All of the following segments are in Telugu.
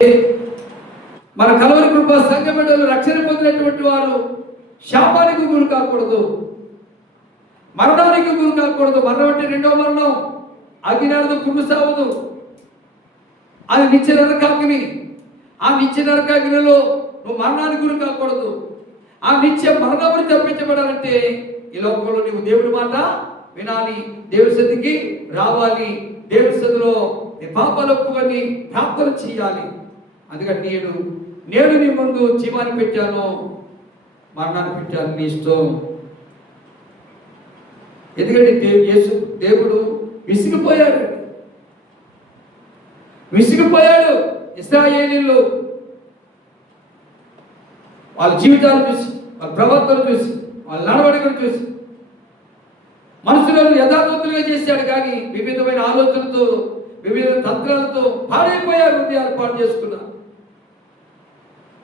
మన కలవరి కృప సంఘ బిడ్డలు రక్షణ పొందినటువంటి వారు శాపానికి గురి కాకూడదు, మరణానికి గురి కాకూడదు. మరణం అంటే రెండో మరణం, అగ్నినారదు పురుగు సావదు, అది నిత్య నరకాగ్ని. ఆ నిత్య నరకాగ్నిలో నువ్వు మరణానికి గురి కాకూడదు. ఆ నిత్య మరణాన్ని తప్పించబడాలంటే ఈ లోకంలో నువ్వు దేవుడి మాట వినాలి, దేవుడి సన్నిధికి రావాలి, దేవుడి సన్నిధిలో నీ పాపాలు ఒప్పుకొని ప్రార్థన చేయాలి. అందుకని నేను నీ ముందు జీవాన్ని పెట్టాను, మరణాన్ని పెట్టాను, నీ ఇష్టం. ఎందుకంటే దేవుడు విసిగిపోయాడు. ఇశ్రాయేలీయులు వాళ్ళ జీవితాలు చూసి, వాళ్ళ ప్రవర్తన చూసి, వాళ్ళ నడవడికను చూసి మనసులను యథార్థులుగా చేశాడు. కానీ వివిధమైన ఆలోచనలతో, వివిధ తంత్రాలతో పాడైపోయారు, హృదయాలు పాడు చేసుకున్నారు.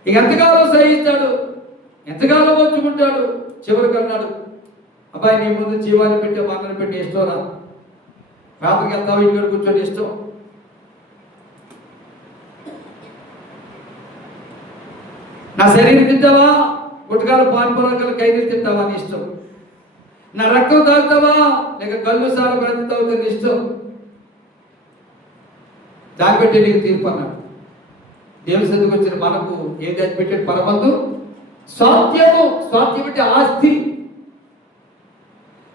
ఇక ఎంతకాలం సహిస్తాడు, ఎంతకాలం వచ్చుకుంటాడు? చివరికి అన్నాడు, అబ్బాయి నీ ముందు జీవాన్ని పెట్టి మరణాన్ని పెట్టి ఇష్టంరా, రాత్రికి వెళ్తావు, ఇంటికి కూర్చొని ఇష్టం. నా శరీరం తింటావా, గుట్టకాల పాన్పరాకాల ఖైదీలు తింటావా, నీ ఇష్టం. నా రక్తం తాగుతావా, లేక కళ్ళు సార బ్రతుకుతావు, నీ ఇష్టం. దాన్ని బట్టి నీకు తీర్పు అన్నాడు. దేవుని సన్నిధికి వచ్చిన మనకు ఏం దాచిపెట్టాడు పరమందు? స్వాస్థ్యము. స్వాస్థ్యం అంటే ఆస్తి.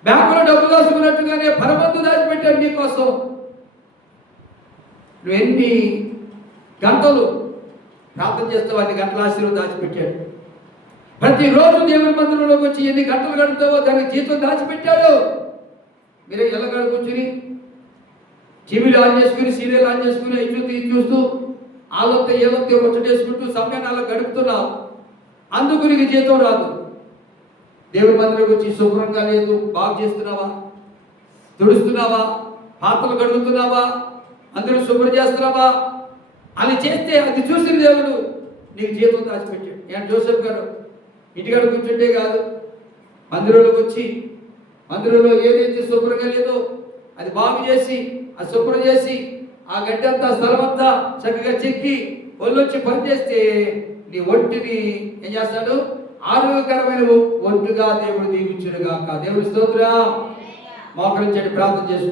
బ్యాంకులో డబ్బు దాచుకున్నట్టుగానే పరమందు దాచిపెట్టాడు నీకోసం. నువ్వు ఎన్ని గంటలు ప్రార్థన చేస్తావు, అన్ని గంటల ఆశీర్వాదం దాచిపెట్టాడు. ప్రతిరోజు దేవుని మందిరంలోకి వచ్చి ఎన్ని గంటలు గడుపుతావో దానికి జీతం దాచిపెట్టాడు. మీరే ఎల్లగాడు కూర్చుని టీవీలు ఆన్ చేసుకుని, సీరియల్ ఆన్ చేసుకుని ఇది చూస్తూ ఆలోక్తే ఏలోక్తే ముచ్చటేసుకుంటూ సమయాన్ని అలా గడుపుతున్నావు. అందుకు నీకు జీతం రాదు. దేవుని మందిరంలోకి వచ్చి శుభ్రంగా లేదు, బాగు చేస్తున్నావా, తుడుస్తున్నావా, పాత్రలు కడుగుతున్నావా, అందరూ శుభ్రం చేస్తున్నావా? అది చేస్తే అది చూసిన దేవుడు నీకు జీతం దాచిపెట్టాడు. నేను జోసెఫ్ గారు ఇంటికాడ కూర్చుంటే కాదు, మందిరంలోకి వచ్చి మందిరంలో ఏదైతే శుభ్రంగా లేదో అది బాగు చేసి, అది శుభ్రం చేసి, ఆ గడ్డి అంతా స్థలం అంతా చక్కగా చెక్కి ఒళ్ళొచ్చి పని చేస్తే నీ ఒంటిని ఏం చేస్తాడు? ఆరోగ్యకరమైన ఒంటుగా దేవుడు దీవించుడుగాక. దేవుడి స్తోత్రం. మోకరించండి, ప్రార్థన చేసుకుంటాం.